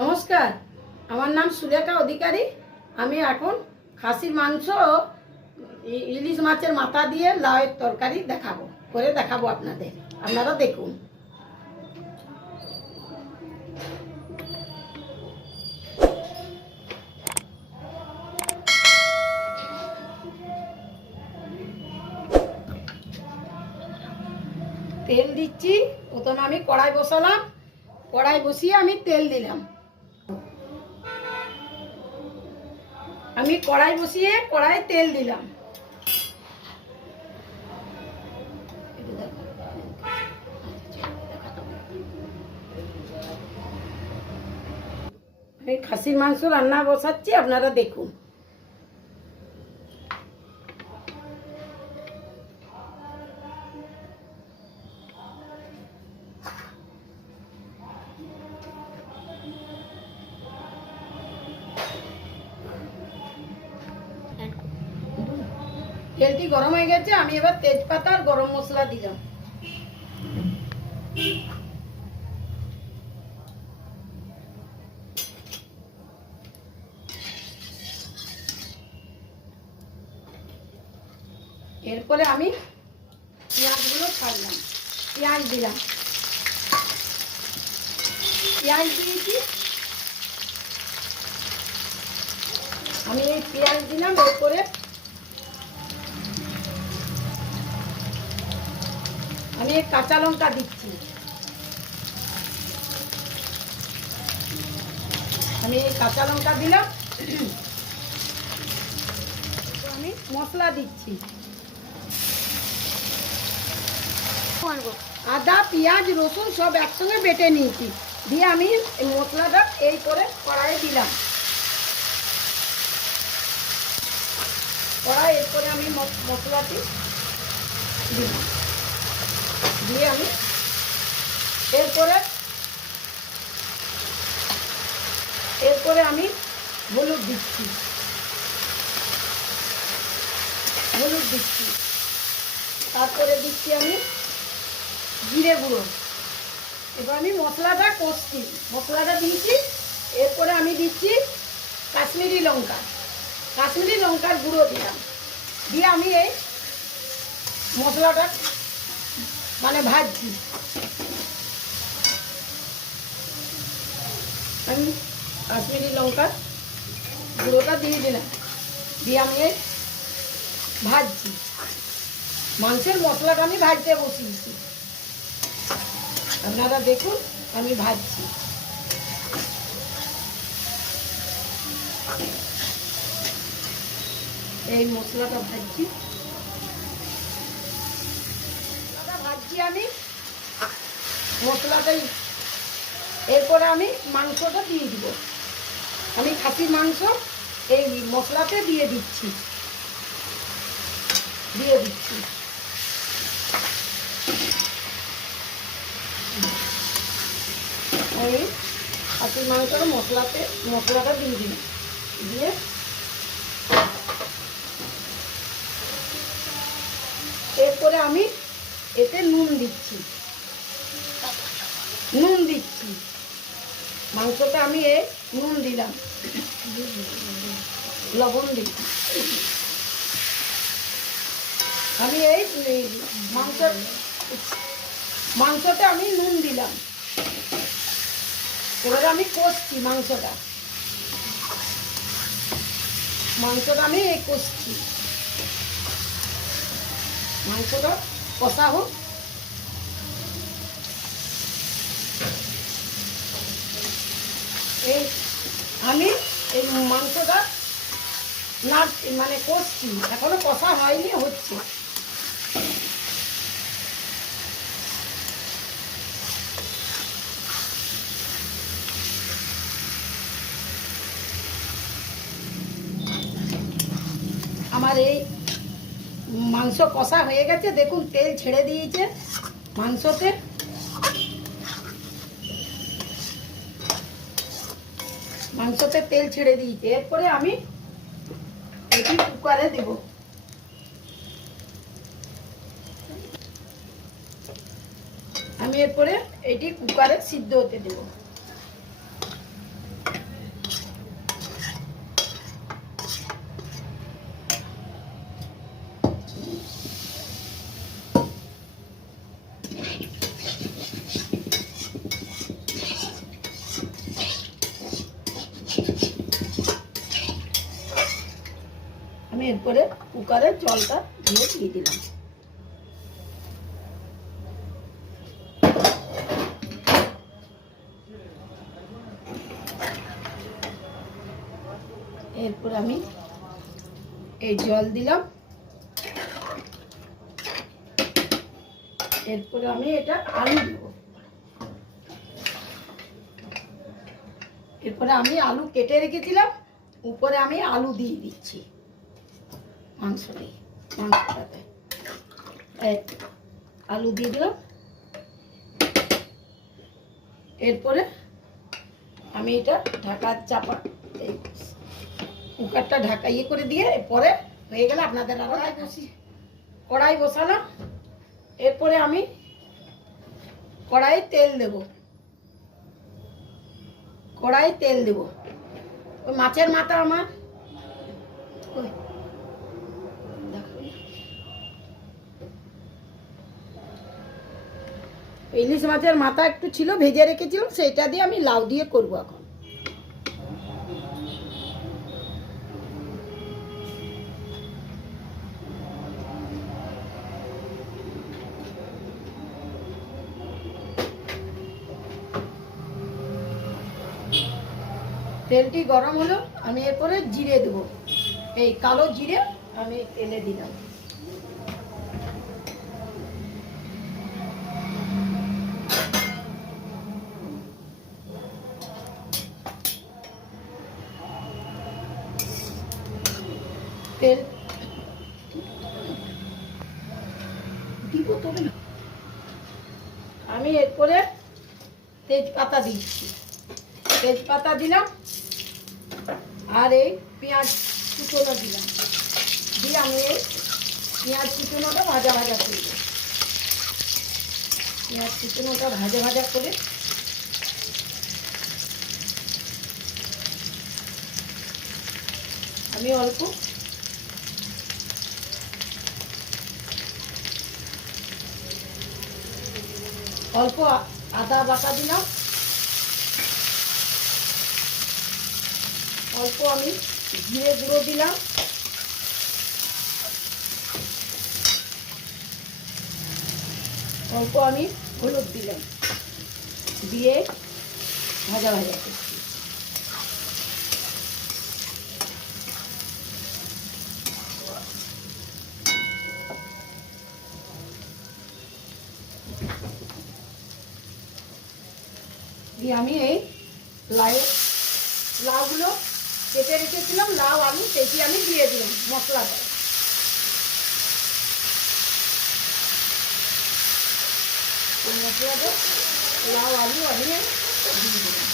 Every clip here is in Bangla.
নমস্কার, আমার নাম সুলেখা অধিকারী। আমি এখন খাসির মাংস ইলিশ মাছের মাথা দিয়ে লাউয়ের তরকারি দেখাবো আপনাদের। আপনারা দেখুন। তেল দিচ্ছি। প্রথমে আমি কড়াই বসালাম। কড়াই বসিয়ে আমি তেল দিলাম। আমি কড়াই বসিয়ে কড়াই তেল দিলাম। আমি খাসির মাংস রান্না বসাচ্ছি, আপনারা দেখুন। তেলটি গরম হয়ে গেছে। আমি এবার তেজপাতা আর গরম মশলা দিলাম। এরপরে আমি পেঁয়াজগুলো ছাড়লাম। পেঁয়াজ দিলাম। পেঁয়াজ দিয়েছি। আমি এই পেঁয়াজ দিলাম। এরপরে আমি এই কাঁচা লঙ্কা দিচ্ছি। আমি এই কাঁচা লঙ্কা দিলাম। আমি মশলা দিচ্ছি। আদা, পেঁয়াজ, রসুন সব একসঙ্গে বেটে নিয়েছি। দিয়ে আমি এই মশলাটা এই করে কড়াইয়ে দিলাম। এরপরে আমি মশলাটি দিলাম। দিয়ে আমি এরপরে আমি হলুদ দিচ্ছি। তারপরে দিচ্ছি আমি জিরে গুঁড়ো। এবার আমি মশলাটা কষছি। মশলাটা দিয়েছি। এরপরে আমি দিচ্ছি কাশ্মীরি লঙ্কার গুঁড়ো দিলাম। দিয়ে আমি এই মশলাটা ভাজছি। আমি কাশ্মীরি লঙ্কার গুঁড়োটা দিয়ে দিলাম। দিয়ে আমি এই ভাজছি। মাংসের মশলাটা আমি ভাজতে বসিয়েছি। আপনারা দেখুন, আমি ভাজছি। এই মশলাটা ভাজছি। আমি মশলাটাই এরপরে আমি মাংসটা দিয়ে দিব। আমি খাসির মাংস এই মশলাতে দিয়ে দিচ্ছি। এই খাসির মাংসের মশলাটা দিয়ে দিই। দিয়ে এরপরে আমি এতে নুন দিচ্ছি। মাংসটা আমি নুন দিলাম, লবণ দিচ্ছি। আমি এই মাংসটা আমি নুন দিলাম। এবারে আমি কষছি মাংসটা আমি কষছি। মাংসটা কষা হোক। আমি এই মাংসটা কষছি, এখনো কষা হয়নি, হচ্ছে। আমার এই মাংস কষা হয়ে গেছে। দেখুন, তেল ছেড়ে দিয়েছে মাংসতে। তেল ছেড়ে দিয়েছে। এরপরে আমি এটি কুকারে দেব। আমি এরপরে এটি কুকারে সিদ্ধ হতে দেব। আমি এরপরে কুকারে জলটা দিয়ে দিলাম। এরপর আমি এই জল দিলাম। এরপরে আমি এটা আলু দেব। এরপরে আমি আলু কেটে রেখেছিলাম, উপরে আমি আলু দিয়ে দিচ্ছি মাংসটাতে। আলু দিয়ে দিলাম। এরপরে আমি এটা চাপা এই কুকারটা ঢাকা করে দিয়ে পরে হয়ে গেলে আপনাদের আরো কড়াই বসালাম। এরপরে আমি কড়াই তেল দেব। ওই মাছের মাথা আমার ইলিশ মাছের মাথা একটু ছিল, ভেজে রেখেছিলাম, সেটা দিয়ে আমি লাউ দিয়ে করবো এখন। তেলটি গরম হলো, আমি এরপরে জিরে দেবো। এই কালো জিরে আমি তেলে দিলাম। তেল দিব তবে না। আমি এরপরে তেজপাতা দিচ্ছি। তেজপাতা দিলাম আর এই পেঁয়াজ কুচনো দিলাম। দিয়ে আমি এই পেঁয়াজ কুচনোটা ভাজা করব। পেঁয়াজ কুচনোটা ভাজা করে আমি অল্প আদা বাটা দিলাম। অল্প আমি জিরে গুঁড়ো দিলাম। অল্প আমি হলুদ দিলাম। দিয়ে ভাজা করছি। দিয়ে আমি এই লাউগুলো কেটে রেখেছিলাম, লাউ আলু সেটি আমি দিয়ে দিলাম মশলাটা। মশলাটা লাউ আলু আমি দিয়ে দিলাম।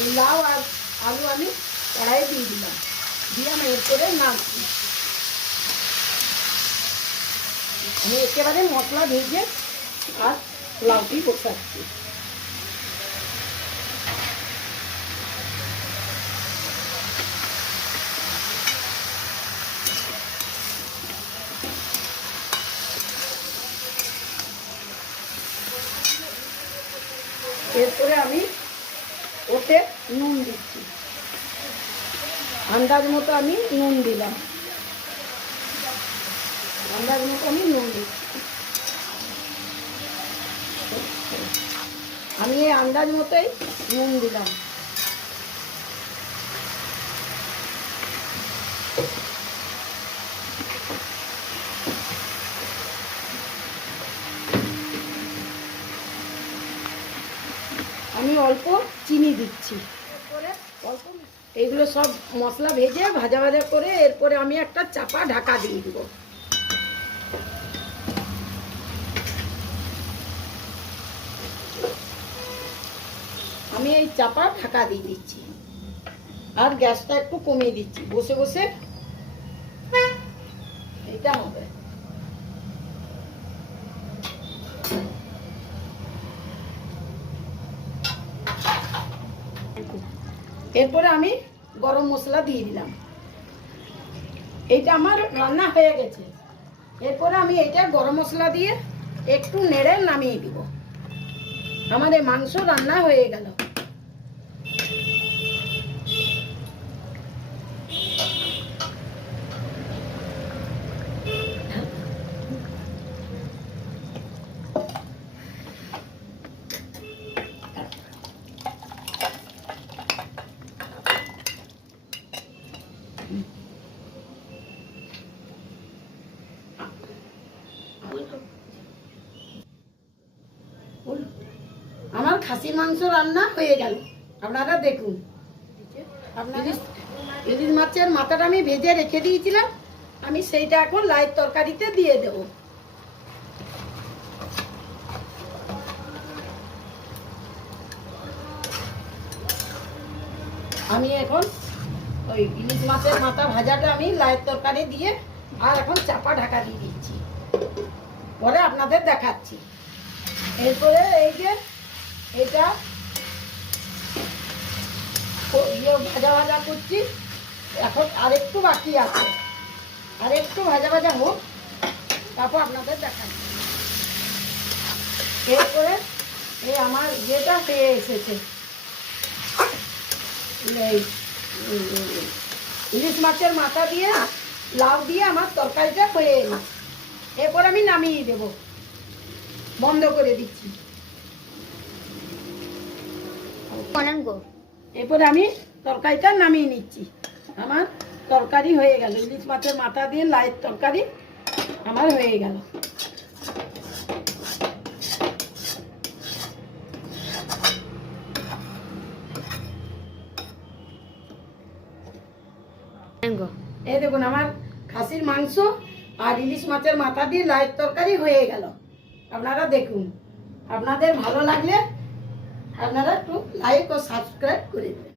এই লাউ আর আলু আমি কড়াইয়ে দিয়ে দিলাম। দিয়ে আমি এরপরে নাড়ছি। আমি একেবারে মশলা ভেজে আর লাউটি বসাচ্ছি। এরপরে আমি ওতে নুন দিচ্ছি। আন্দাজ মতো আমি নুন দিলাম। আমি এই আন্দাজ মতোই নুন দিলাম। আমি অল্প চিনি দিচ্ছি। এগুলো সব মশলা ভেজে ভাজা করে এরপরে আমি একটা চাপা ঢাকা দিয়ে দেবো। আমি এই চাপা ঢাকা দিয়ে দিচ্ছি আর গ্যাসটা একটু কমিয়ে দিচ্ছি। বসে বসে এটা হবে। এরপরে আমি গরম মশলা দিয়ে দিলাম। এইটা আমার রান্না হয়ে গেছে। এরপরে আমি এটা গরম মশলা দিয়ে একটু নেড়ে নামিয়ে দিব। আমার এই মাংস রান্না হয়ে গেল। আমার খাসির মাংস রান্না হয়ে গেল, আপনারা দেখুন। ইলিশ মাছের মাথাটা আমি ভেজে রেখে দিয়েছিলাম, আমি সেইটা এখন লাইয়ের তরকারিতে দিয়ে দেব। আমি এখন ওই ইলিশ মাছের মাথা ভাজাটা আমি লাইয়ের তরকারি দিয়ে আর এখন চাপা ঢাকা দিয়ে দিচ্ছি, পরে আপনাদের দেখাচ্ছি। এরপরে এই যে এটা ভাজা ভাজা করছি, এখন আরেকটু বাকি আছে, আরেকটু ভাজা ভাজা হোক, তারপর আপনাদের দেখাচ্ছি। এরপরে এই আমার ইয়েটা হয়ে এসেছে, ইলিশ মাছের মাথা দিয়ে লাউ দিয়ে আমার তরকারিটা হয়ে এলো। এরপর আমি নামিয়ে দেব, বন্ধ করে দিচ্ছি। এরপরে আমি তরকারিটা নামিয়ে নিচ্ছি। আমার তরকারি হয়ে গেল, ইলিশ মাছের মাথা দিয়ে লাউয়ের তরকারি আমার হয়ে গেল। এই দেখুন আমার খাসির মাংস আর ইলিশ মাছের মাথা দিয়ে লাউয়ের তরকারি হয়ে গেল। আপনারা দেখুন, আপনাদের ভালো লাগলে আপনারা একটু লাইক ও সাবস্ক্রাইব করে দেবেন।